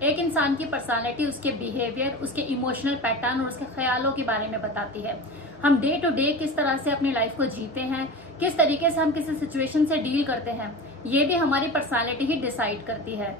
एक इंसान की पर्सनालिटी उसके बिहेवियर, उसके इमोशनल पैटर्न और उसके ख्यालों के बारे में बताती है। हम डे टू डे किस तरह से अपनी लाइफ को जीते हैं, किस तरीके से हम किसी सिचुएशन से डील करते हैं, ये भी हमारी पर्सनालिटी ही डिसाइड करती है।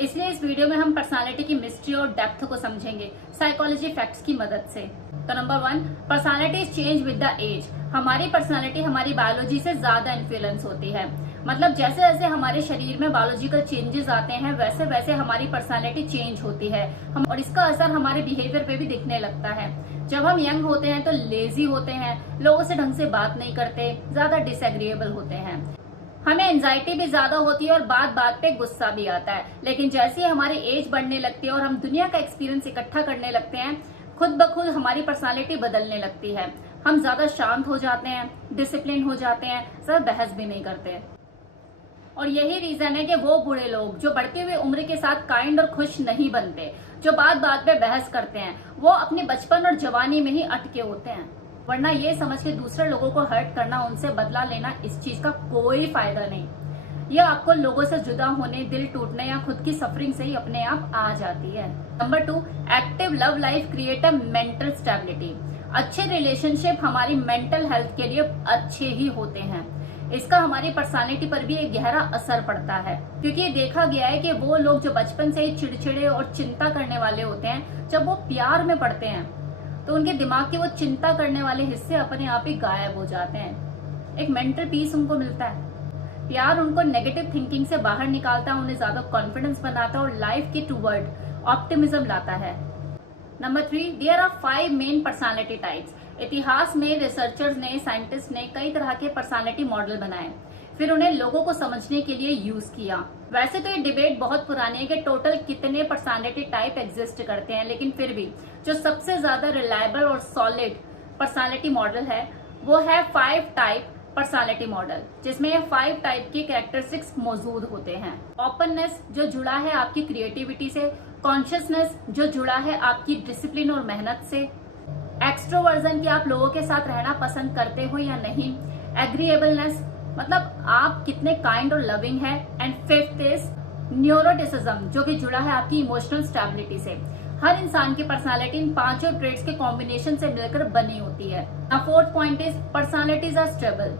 इसलिए इस वीडियो में हम पर्सनालिटी की मिस्ट्री और डेप्थ को समझेंगे साइकोलॉजी फैक्ट्स की मदद से। तो number 1, personality change with the age. हमारी पर्सनालिटी हमारी बायोलॉजी से ज्यादा इन्फ्लुएंस होती है। मतलब जैसे जैसे हमारे शरीर में बायोलॉजिकल चेंजेस आते हैं वैसे वैसे हमारी पर्सनालिटी चेंज होती है और इसका असर हमारे बिहेवियर पे भी दिखने लगता है। जब हम यंग होते हैं तो लेजी होते हैं, लोगों से ढंग से बात नहीं करते, ज्यादा डिसएग्रीएबल होते हैं, हमें एंजाइटी भी ज्यादा होती है और बात बात पे गुस्सा भी आता है। लेकिन जैसे ही हमारी एज बढ़ने लगती है और हम दुनिया का एक्सपीरियंस इकट्ठा करने लगते हैं, खुद ब खुद हमारी पर्सनालिटी बदलने लगती है। हम ज्यादा शांत हो जाते हैं, डिसिप्लिन हो जाते हैं, ज्यादा बहस भी नहीं करते। और यही रीजन है कि वो बूढ़े लोग जो बढ़ती हुई उम्र के साथ काइंड और खुश नहीं बनते, जो बात बात पे बहस करते हैं, वो अपने बचपन और जवानी में ही अटके होते हैं। वरना ये समझ के दूसरे लोगों को हर्ट करना, उनसे बदला लेना, इस चीज का कोई फायदा नहीं। यह आपको लोगों से जुदा होने, दिल टूटने या खुद की सफरिंग से ही अपने आप आ जाती है। Number 2, active love life create a mental stability. अच्छे रिलेशनशिप हमारी मेंटल हेल्थ के लिए अच्छे ही होते हैं। इसका हमारी पर्सनालिटी पर भी एक गहरा असर पड़ता है, क्योंकि ये देखा गया है कि वो लोग जो बचपन से ही चिड़चिड़े और चिंता करने वाले होते हैं, जब वो प्यार में पड़ते हैं तो उनके दिमाग के वो चिंता करने वाले हिस्से अपने आप ही गायब हो जाते हैं। एक मेंटल पीस उनको मिलता है। प्यार उनको नेगेटिव थिंकिंग से बाहर निकालता है, उन्हें ज्यादा कॉन्फिडेंस बनाता है और लाइफ के टूवर्ड ऑप्टिमिज्म लाता है। Number 3, there are 5 main personality types. इतिहास में रिसर्चर्स ने, साइंटिस्ट ने कई तरह के पर्सनालिटी मॉडल बनाए, फिर उन्हें लोगों को समझने के लिए यूज किया। वैसे तो ये डिबेट बहुत पुरानी है कि टोटल कितने पर्सनालिटी टाइप एग्जिस्ट करते हैं, लेकिन फिर भी जो सबसे ज्यादा रिलायबल और सॉलिड पर्सनालिटी मॉडल है वो है 5 टाइप पर्सनालिटी मॉडल, जिसमें ये 5 टाइप की कैरेक्टरिस्टिक्स मौजूद होते हैं। ओपननेस, जो जुड़ा है आपकी क्रिएटिविटी से। कॉन्शियसनेस, जो जुड़ा है आपकी डिसिप्लिन और मेहनत से। एक्सट्रोवर्जन, कि आप लोगों के साथ रहना पसंद करते हो या नहीं। एग्रीएबलनेस, मतलब आप कितने काइंड और लविंग है। एंड 5th इज न्यूरोटिसिज्म, जो कि जुड़ा है आपकी इमोशनल स्टेबिलिटी से। हर इंसान की पर्सनालिटी इन 5 ट्रेट्स के कॉम्बिनेशन से मिलकर बनी होती है। 4th point is personalities are stable.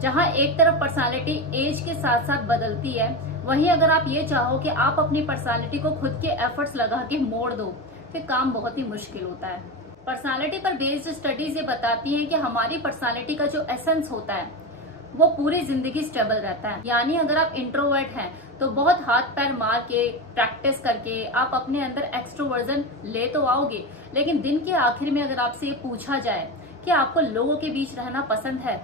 जहां एक तरफ पर्सनालिटी एज के साथ साथ बदलती है, वहीं अगर आप ये चाहो कि आप अपनी पर्सनालिटी को खुद के एफर्ट्स लगा के मोड़ दो, फिर काम बहुत ही मुश्किल होता है। पर्सनालिटी पर बेस्ड स्टडीज ये बताती हैं कि हमारी पर्सनालिटी का जो एसेंस होता है वो पूरी जिंदगी स्टेबल रहता है। यानी अगर आप इंट्रोवर्ट हैं तो बहुत हाथ पैर मार के, प्रैक्टिस करके आप अपने अंदर एक्सट्रोवर्जन ले तो आओगे, लेकिन दिन के आखिर में अगर आपसे ये पूछा जाए कि आपको लोगों के बीच रहना पसंद है,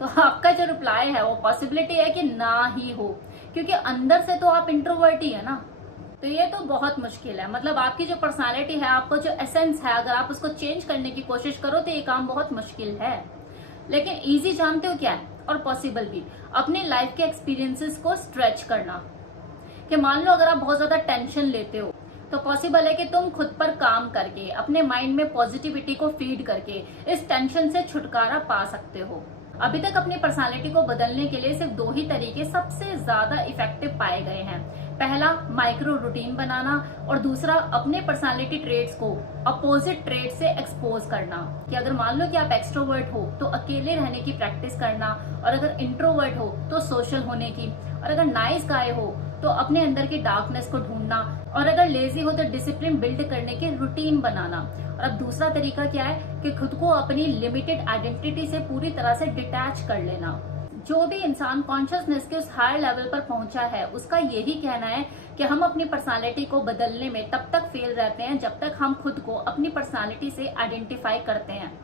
तो आपका जो रिप्लाई है वो पॉसिबिलिटी है कि ना ही हो, क्योंकि अंदर से तो आप इंट्रोवर्ट ही है ना। तो ये तो बहुत मुश्किल है। मतलब आपकी जो पर्सनालिटी है, आपको जो एसेंस है, अगर आप उसको चेंज करने की कोशिश करो तो ये काम बहुत मुश्किल है। लेकिन इजी जानते हो क्या है, और पॉसिबल भी, अपनी लाइफ के एक्सपीरियंसेस को स्ट्रेच करना। कि मान लो अगर आप बहुत ज्यादा टेंशन लेते हो तो पॉसिबल है कि तुम खुद पर काम करके, अपने माइंड में पॉजिटिविटी को फीड करके इस टेंशन से छुटकारा पा सकते हो। अभी तक अपनी पर्सनालिटी को बदलने के लिए सिर्फ 2 ही तरीके सबसे ज्यादा इफेक्टिव पाए गए हैं। पहला, माइक्रो रूटीन बनाना, और दूसरा, अपने पर्सनालिटी ट्रेट्स को अपोजिट ट्रेट से एक्सपोज करना। कि अगर मान लो कि आप एक्सट्रोवर्ट हो तो अकेले रहने की प्रैक्टिस करना, और अगर इंट्रोवर्ट हो तो सोशल होने की, और अगर नाइस गाय हो तो अपने अंदर की डार्कनेस को ढूंढना, और अगर लेजी हो तो डिसिप्लिन बिल्ड करने की रूटीन बनाना। और अब दूसरा तरीका क्या है कि खुद को अपनी लिमिटेड आइडेंटिटी से पूरी तरह से डिटैच कर लेना। जो भी इंसान कॉन्शियसनेस के उस हायर लेवल पर पहुंचा है, उसका यही कहना है कि हम अपनी पर्सनालिटी को बदलने में तब तक फेल रहते हैं जब तक हम खुद को अपनी पर्सनालिटी से आइडेंटिफाई करते हैं।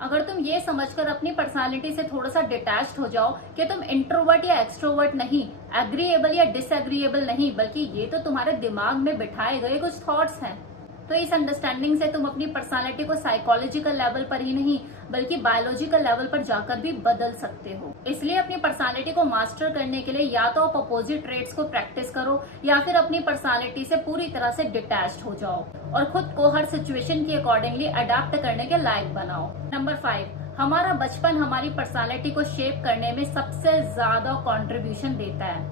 अगर तुम ये समझकर अपनी पर्सनालिटी से थोड़ा सा डिटैच्ड हो जाओ कि तुम इंट्रोवर्ट या एक्सट्रोवर्ट नहीं, एग्रीएबल या डिसएग्रीएबल नहीं, बल्कि ये तो तुम्हारे दिमाग में बिठाए गए कुछ थॉट्स हैं, तो इस अंडरस्टैंडिंग से तुम अपनी पर्सनालिटी को साइकोलॉजिकल लेवल पर ही नहीं बल्कि बायोलॉजिकल लेवल पर जाकर भी बदल सकते हो। इसलिए अपनी पर्सनालिटी को मास्टर करने के लिए या तो आप अपोजिट ट्रेट्स को प्रैक्टिस करो, या फिर अपनी पर्सनालिटी से पूरी तरह से डिटैच्ड हो जाओ और खुद को हर सिचुएशन के अकॉर्डिंगली अडेप्ट करने के लायक बनाओ। नंबर 5, हमारा बचपन हमारी पर्सनालिटी को शेप करने में सबसे ज्यादा कंट्रीब्यूशन देता है।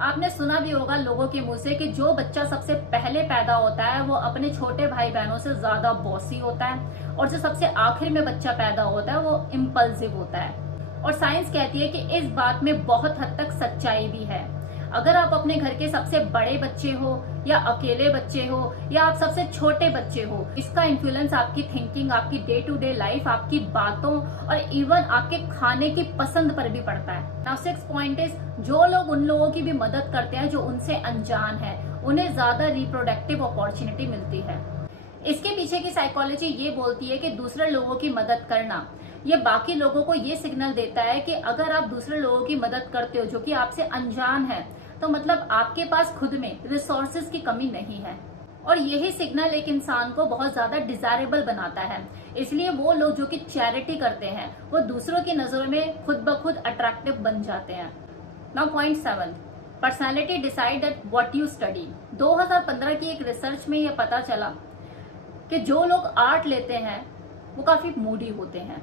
आपने सुना भी होगा लोगों के मुंह से कि जो बच्चा सबसे पहले पैदा होता है वो अपने छोटे भाई बहनों से ज्यादा बॉसी होता है, और जो सबसे आखिर में बच्चा पैदा होता है वो इम्पल्सिव होता है। और साइंस कहती है कि इस बात में बहुत हद तक सच्चाई भी है। अगर आप अपने घर के सबसे बड़े बच्चे हो या अकेले बच्चे हो या आप सबसे छोटे बच्चे हो, इसका इन्फ्लुएंस आपकी थिंकिंग, आपकी डे टू डे लाइफ, आपकी बातों और इवन आपके खाने की पसंद पर भी पड़ता है। नाउ 6 पॉइंट इज, जो लोग उन लोगों की भी मदद करते हैं जो उनसे अनजान है, उन्हें ज्यादा रिप्रोडक्टिव अपॉर्चुनिटी मिलती है। इसके पीछे की साइकोलॉजी ये बोलती है कि दूसरे लोगों की मदद करना ये बाकी लोगों को ये सिग्नल देता है कि अगर आप दूसरे लोगों की मदद करते हो जो कि आपसे अनजान है, तो मतलब आपके पास खुद में रिसोर्सेज की कमी नहीं है। और यही सिग्नल एक इंसान को बहुत ज्यादा डिजायरेबल बनाता है। इसलिए वो लोग जो कि चैरिटी करते हैं वो दूसरों की नजरों में खुद ब खुद अट्रैक्टिव बन जाते हैं। Now point 7, personality decide that what you study. 2015 की एक रिसर्च में यह पता चला कि जो लोग आर्ट लेते हैं वो काफी मूडी होते हैं।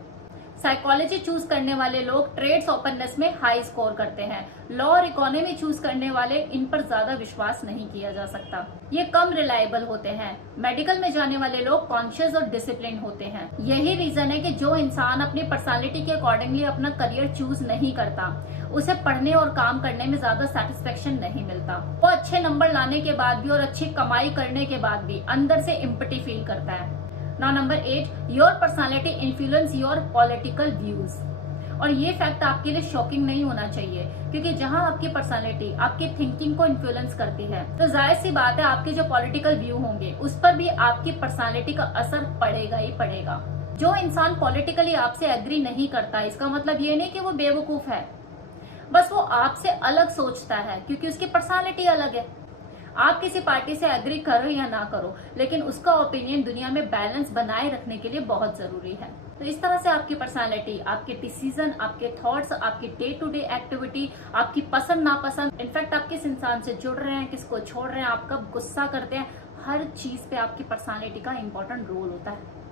साइकोलॉजी चूज करने वाले लोग ट्रेड्स ओपननेस में हाई स्कोर करते हैं। लॉ और इकोनॉमी चूज करने वाले इन पर ज्यादा विश्वास नहीं किया जा सकता, ये कम रिलायबल होते हैं। मेडिकल में जाने वाले लोग कॉन्शियस और डिसिप्लिन होते हैं। यही रीजन है कि जो इंसान अपनी पर्सनालिटी के अकॉर्डिंगली अपना करियर चूज नहीं करता, उसे पढ़ने और काम करने में ज्यादा सेटिस्फेक्शन नहीं मिलता। वो अच्छे नंबर लाने के बाद भी और अच्छी कमाई करने के बाद भी अंदर से एम्पटी फील करता है। Now number 8, your personality influence your political views. और ये फैक्ट आपके लिए शॉकिंग नहीं होना चाहिए, क्योंकि जहां आपकी पर्सनालिटी आपकी थिंकिंग को इन्फ्लुएंस करती है, तो जाहिर सी बात है आपके जो पॉलिटिकल व्यू होंगे उस पर भी आपकी पर्सनालिटी का असर पड़ेगा ही पड़ेगा। जो इंसान पॉलिटिकली आपसे एग्री नहीं करता, इसका मतलब ये नहीं कि वो बेवकूफ है, बस वो आपसे अलग सोचता है क्योंकि उसकी पर्सनालिटी अलग है। आप किसी पार्टी से एग्री करो या ना करो, लेकिन उसका ओपिनियन दुनिया में बैलेंस बनाए रखने के लिए बहुत जरूरी है। तो इस तरह से आपकी पर्सनालिटी, आपके डिसीजन, आपके थॉट्स, आपकी डे टू डे एक्टिविटी, आपकी पसंद नापसंद, इनफैक्ट आप किस इंसान से जुड़ रहे हैं, किसको छोड़ रहे हैं, आप कब गुस्सा करते हैं, हर चीज पे आपकी पर्सनालिटी का इंपॉर्टेंट रोल होता है।